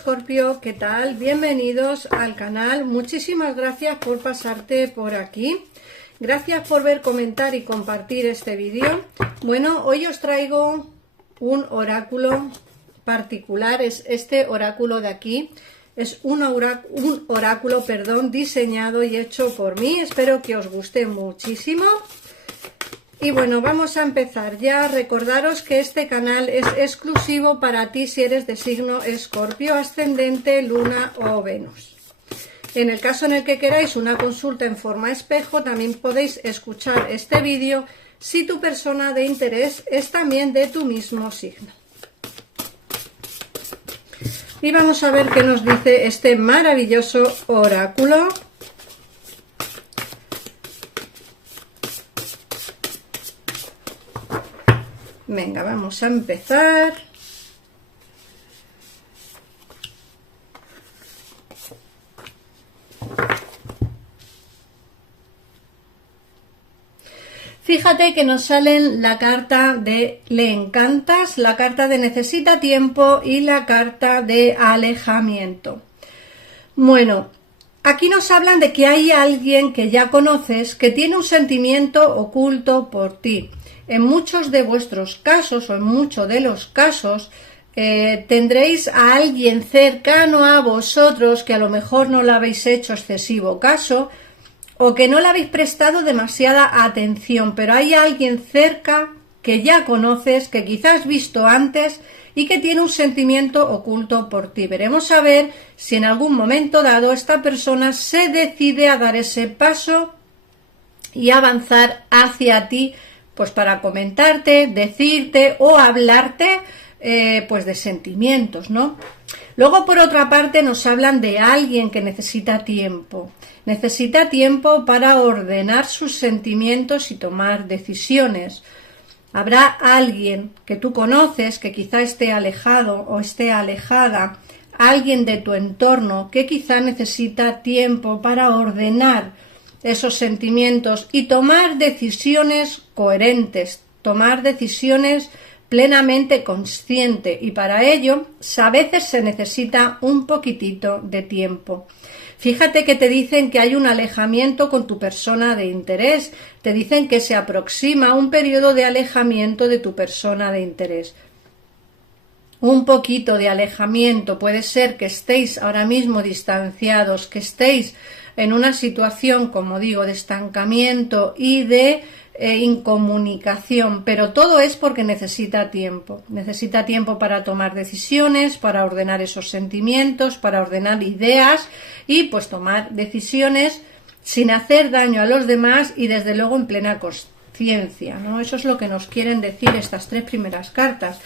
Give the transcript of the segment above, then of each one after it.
Escorpio, ¿qué tal? Bienvenidos al canal. Muchísimas gracias por pasarte por aquí. Gracias por ver, comentar y compartir este vídeo. Bueno, hoy os traigo un oráculo particular. Es este oráculo de aquí. Es un oráculo, diseñado y hecho por mí. Espero que os guste muchísimo. Y bueno, vamos a empezar ya. Recordaros que este canal es exclusivo para ti si eres de signo Escorpio, ascendente, Luna o Venus. En el caso en el que queráis una consulta en forma espejo, también podéis escuchar este vídeo si tu persona de interés es también de tu mismo signo. Y vamos a ver qué nos dice este maravilloso oráculo. Venga, vamos a empezar. Fíjate que nos salen la carta de Le encantas, la carta de necesita tiempo y la carta de alejamiento. Bueno, aquí nos hablan de que hay alguien que ya conoces que tiene un sentimiento oculto por ti. En muchos de vuestros casos o en muchos de los casos tendréis a alguien cercano a vosotros que a lo mejor no le habéis hecho excesivo caso o que no le habéis prestado demasiada atención, pero hay alguien cerca que ya conoces, que quizás has visto antes y que tiene un sentimiento oculto por ti. Veremos a ver si en algún momento dado esta persona se decide a dar ese paso y avanzar hacia ti, pues para comentarte, decirte o hablarte pues de sentimientos, ¿no? Luego, por otra parte, nos hablan de alguien que necesita tiempo. Necesita tiempo para ordenar sus sentimientos y tomar decisiones. Habrá alguien que tú conoces que quizá esté alejado o esté alejada, alguien de tu entorno que quizá necesita tiempo para ordenar esos sentimientos y tomar decisiones coherentes, tomar decisiones plenamente consciente, y para ello a veces se necesita un poquitito de tiempo. Fíjate que te dicen que hay un alejamiento con tu persona de interés, te dicen que se aproxima un periodo de alejamiento de tu persona de interés. Un poquito de alejamiento, puede ser que estéis ahora mismo distanciados, que estéis en una situación, como digo, de estancamiento y de incomunicación, pero todo es porque necesita tiempo para tomar decisiones, para ordenar esos sentimientos, para ordenar ideas y pues tomar decisiones sin hacer daño a los demás y desde luego en plena conciencia, ¿no? Eso es lo que nos quieren decir estas tres primeras cartas.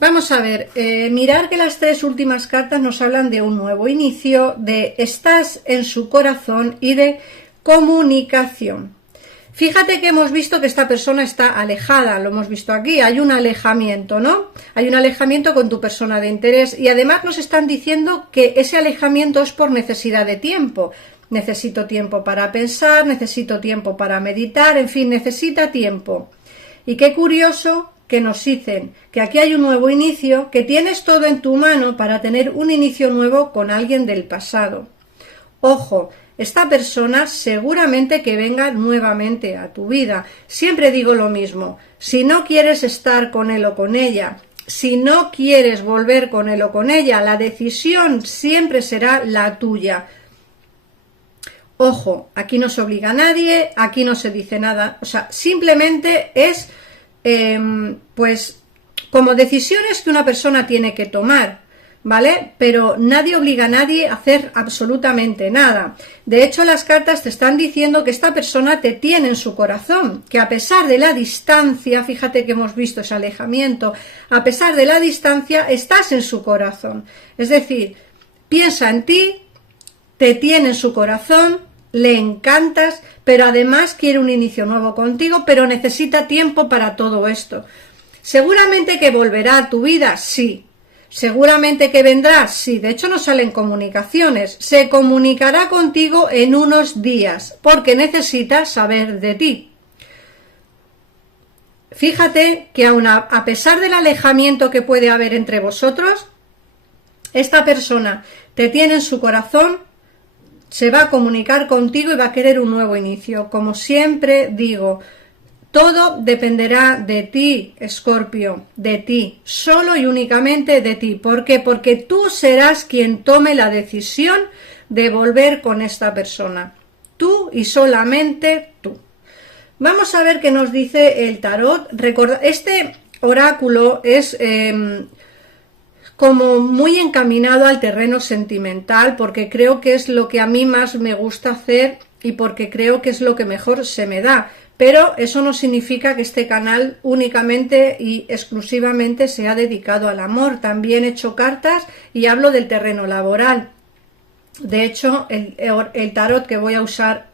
Vamos a ver, mirar que las tres últimas cartas nos hablan de un nuevo inicio, de estás en su corazón y de comunicación. Fíjate que hemos visto que esta persona está alejada, lo hemos visto aquí, hay un alejamiento, ¿no? Hay un alejamiento con tu persona de interés y además nos están diciendo que ese alejamiento es por necesidad de tiempo. Necesito tiempo para pensar, necesito tiempo para meditar, en fin, necesita tiempo. Y qué curioso que nos dicen que aquí hay un nuevo inicio, que tienes todo en tu mano para tener un inicio nuevo con alguien del pasado. Ojo, esta persona seguramente que venga nuevamente a tu vida. Siempre digo lo mismo, si no quieres estar con él o con ella, si no quieres volver con él o con ella, la decisión siempre será la tuya. Ojo, aquí no se obliga a nadie, aquí no se dice nada, o sea, simplemente es pues como decisiones que una persona tiene que tomar, ¿vale? Pero nadie obliga a nadie a hacer absolutamente nada. De hecho, las cartas te están diciendo que esta persona te tiene en su corazón, que a pesar de la distancia, fíjate que hemos visto ese alejamiento, a pesar de la distancia, estás en su corazón. Es decir, piensa en ti, te tiene en su corazón, le encantas, pero además quiere un inicio nuevo contigo, pero necesita tiempo para todo esto. Seguramente que volverá a tu vida, sí. Seguramente que vendrá, sí. De hecho, no salen comunicaciones. Se comunicará contigo en unos días, porque necesita saber de ti. Fíjate que a pesar del alejamiento que puede haber entre vosotros, Esta persona te tiene en su corazón, se va a comunicar contigo y va a querer un nuevo inicio. Como siempre digo, todo dependerá de ti, Escorpio, de ti, solo y únicamente de ti. ¿Por qué? Porque tú serás quien tome la decisión de volver con esta persona. Tú y solamente tú. Vamos a ver qué nos dice el tarot. Recuerda, este oráculo es como muy encaminado al terreno sentimental, porque creo que es lo que a mí más me gusta hacer y porque creo que es lo que mejor se me da. Pero eso no significa que este canal únicamente y exclusivamente sea dedicado al amor. También he hecho cartas y hablo del terreno laboral. De hecho, el tarot que voy a usar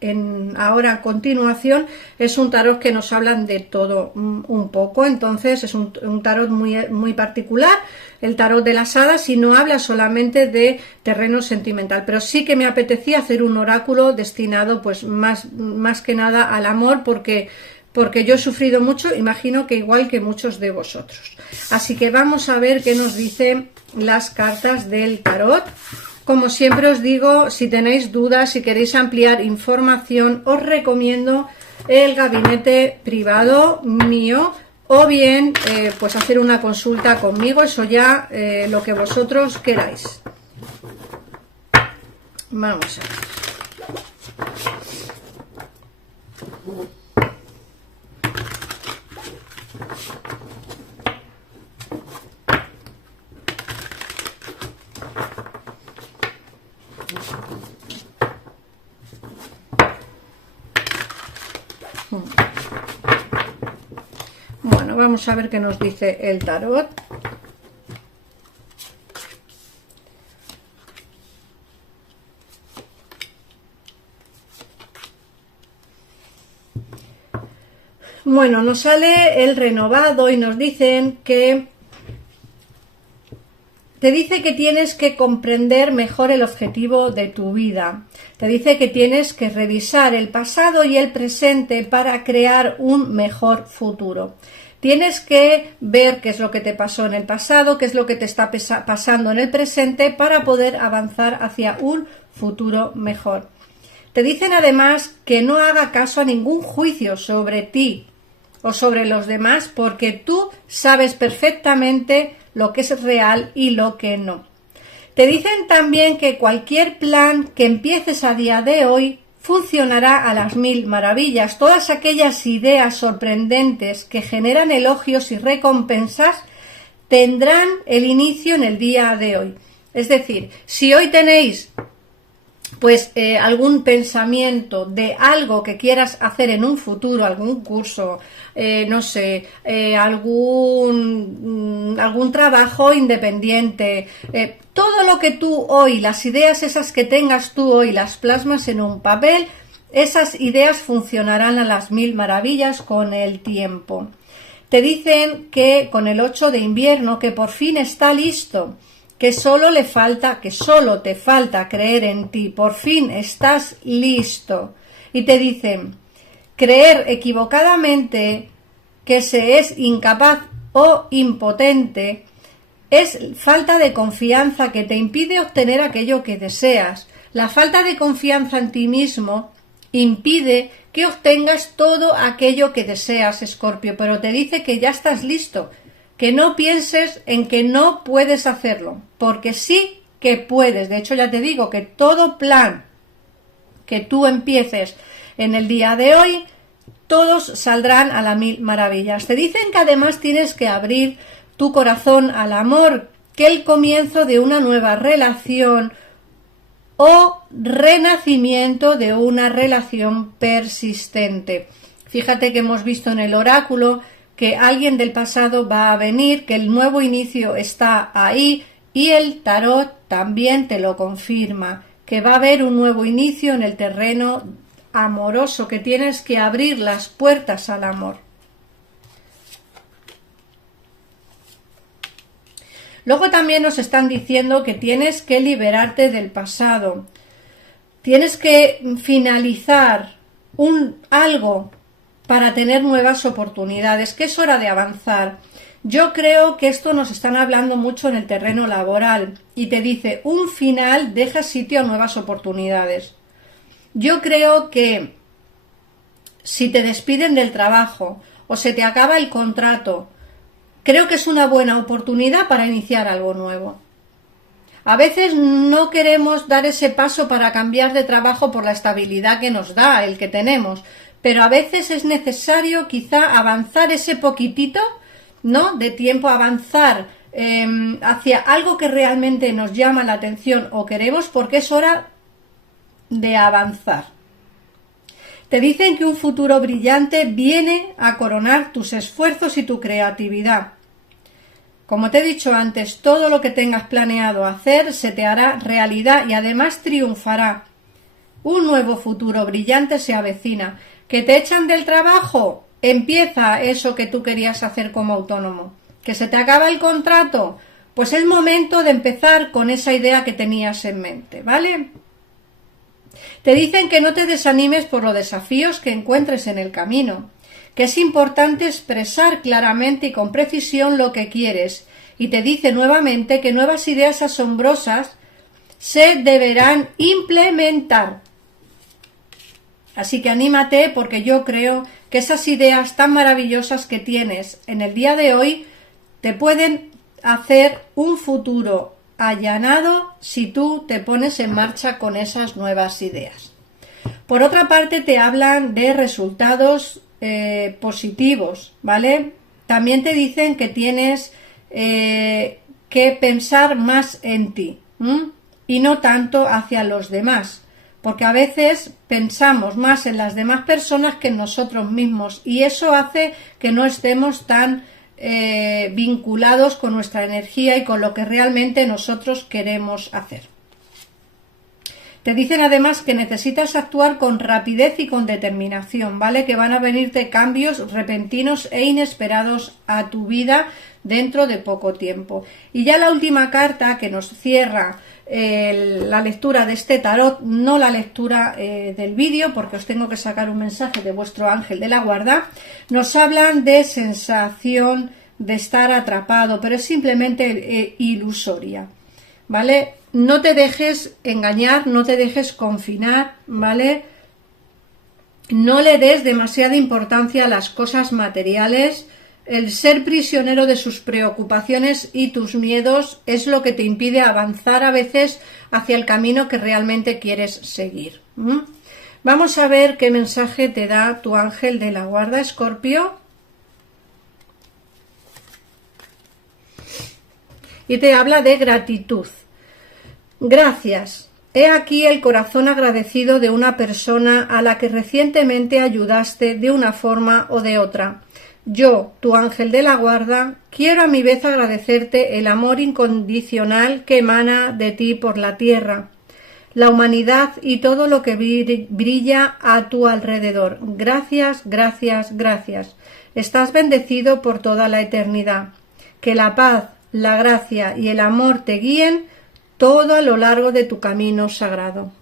ahora a continuación es un tarot que nos hablan de todo un poco. Entonces es un tarot muy particular, el tarot de las hadas, y no habla solamente de terreno sentimental, pero sí que me apetecía hacer un oráculo destinado pues más que nada al amor, porque yo he sufrido mucho, imagino que igual que muchos de vosotros. Así que vamos a ver qué nos dicen las cartas del tarot. Como siempre os digo, si tenéis dudas, si queréis ampliar información, os recomiendo el gabinete privado mío, o bien pues hacer una consulta conmigo, eso ya lo que vosotros queráis. Vamos a ver. Bueno, vamos a ver qué nos dice el tarot. Bueno, nos sale el renovado y nos dicen que te dice que tienes que comprender mejor el objetivo de tu vida. Te dice que tienes que revisar el pasado y el presente para crear un mejor futuro. Tienes que ver qué es lo que te pasó en el pasado, qué es lo que te está pasando en el presente para poder avanzar hacia un futuro mejor. Te dicen además que no haga caso a ningún juicio sobre ti o sobre los demás, porque tú sabes perfectamente lo que es real y lo que no. Te dicen también que cualquier plan que empieces a día de hoy funcionará a las mil maravillas. Todas aquellas ideas sorprendentes que generan elogios y recompensas tendrán el inicio en el día de hoy. Es decir, si hoy tenéis pues algún pensamiento de algo que quieras hacer en un futuro, algún curso, no sé, algún trabajo independiente, todo lo que tú hoy, las ideas esas que tengas tú hoy, las plasmas en un papel, esas ideas funcionarán a las mil maravillas con el tiempo. Te dicen que con el 8 de invierno, que por fin está listo, que solo te falta creer en ti, por fin estás listo. Y te dicen, creer equivocadamente que se es incapaz o impotente es falta de confianza que te impide obtener aquello que deseas. La falta de confianza en ti mismo impide que obtengas todo aquello que deseas, Escorpio, pero te dice que ya estás listo, que no pienses en que no puedes hacerlo, porque sí que puedes. De hecho, ya te digo que todo plan que tú empieces en el día de hoy, todos saldrán a la mil maravillas. Te dicen que además tienes que abrir tu corazón al amor, que el comienzo de una nueva relación o renacimiento de una relación persistente. Fíjate que hemos visto en el oráculo que alguien del pasado va a venir, que el nuevo inicio está ahí, y el tarot también te lo confirma, que va a haber un nuevo inicio en el terreno amoroso, que tienes que abrir las puertas al amor. Luego también nos están diciendo que tienes que liberarte del pasado, tienes que finalizar algo para tener nuevas oportunidades, que es hora de avanzar. Yo creo que esto nos están hablando mucho en el terreno laboral y te dice, un final deja sitio a nuevas oportunidades. Yo creo que si te despiden del trabajo o se te acaba el contrato, creo que es una buena oportunidad para iniciar algo nuevo. A veces no queremos dar ese paso para cambiar de trabajo por la estabilidad que nos da el que tenemos, pero a veces es necesario quizá avanzar ese poquitito, ¿no?, de tiempo, avanzar hacia algo que realmente nos llama la atención o queremos, porque es hora de avanzar. Te dicen que un futuro brillante viene a coronar tus esfuerzos y tu creatividad. Como te he dicho antes, todo lo que tengas planeado hacer se te hará realidad y además triunfará. Un nuevo futuro brillante se avecina. ¿Que te echan del trabajo? Empieza eso que tú querías hacer como autónomo. ¿Que se te acaba el contrato? Pues es momento de empezar con esa idea que tenías en mente, ¿vale? Te dicen que no te desanimes por los desafíos que encuentres en el camino, que es importante expresar claramente y con precisión lo que quieres, y te dice nuevamente que nuevas ideas asombrosas se deberán implementar. Así que anímate, porque yo creo que esas ideas tan maravillosas que tienes en el día de hoy te pueden hacer un futuro allanado si tú te pones en marcha con esas nuevas ideas. Por otra parte, te hablan de resultados positivos, ¿vale? También te dicen que tienes que pensar más en ti, y no tanto hacia los demás, porque a veces pensamos más en las demás personas que en nosotros mismos, y eso hace que no estemos tan vinculados con nuestra energía y con lo que realmente nosotros queremos hacer. Te dicen además que necesitas actuar con rapidez y con determinación, ¿vale? Que van a venirte cambios repentinos e inesperados a tu vida dentro de poco tiempo. Y ya la última carta que nos cierra la lectura de este tarot, no la lectura del vídeo, porque os tengo que sacar un mensaje de vuestro ángel de la guarda, nos hablan de sensación de estar atrapado, pero es simplemente ilusoria, ¿vale? No te dejes engañar, no te dejes confinar, ¿vale? No le des demasiada importancia a las cosas materiales. El ser prisionero de sus preocupaciones y tus miedos es lo que te impide avanzar a veces hacia el camino que realmente quieres seguir. Vamos a ver qué mensaje te da tu ángel de la guarda, Escorpio. Y te habla de gratitud. Gracias. He aquí el corazón agradecido de una persona a la que recientemente ayudaste de una forma o de otra. Yo, tu ángel de la guarda, quiero a mi vez agradecerte el amor incondicional que emana de ti por la tierra, la humanidad y todo lo que brilla a tu alrededor. Gracias, gracias, gracias. Estás bendecido por toda la eternidad. Que la paz, la gracia y el amor te guíen todo a lo largo de tu camino sagrado.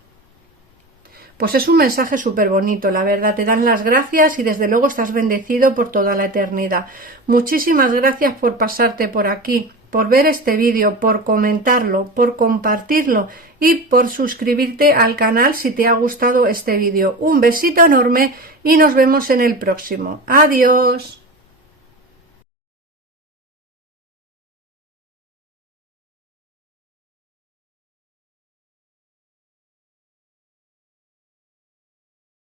Pues es un mensaje súper bonito, la verdad. Te dan las gracias y desde luego estás bendecido por toda la eternidad. Muchísimas gracias por pasarte por aquí, por ver este vídeo, por comentarlo, por compartirlo y por suscribirte al canal si te ha gustado este vídeo. Un besito enorme y nos vemos en el próximo. Adiós.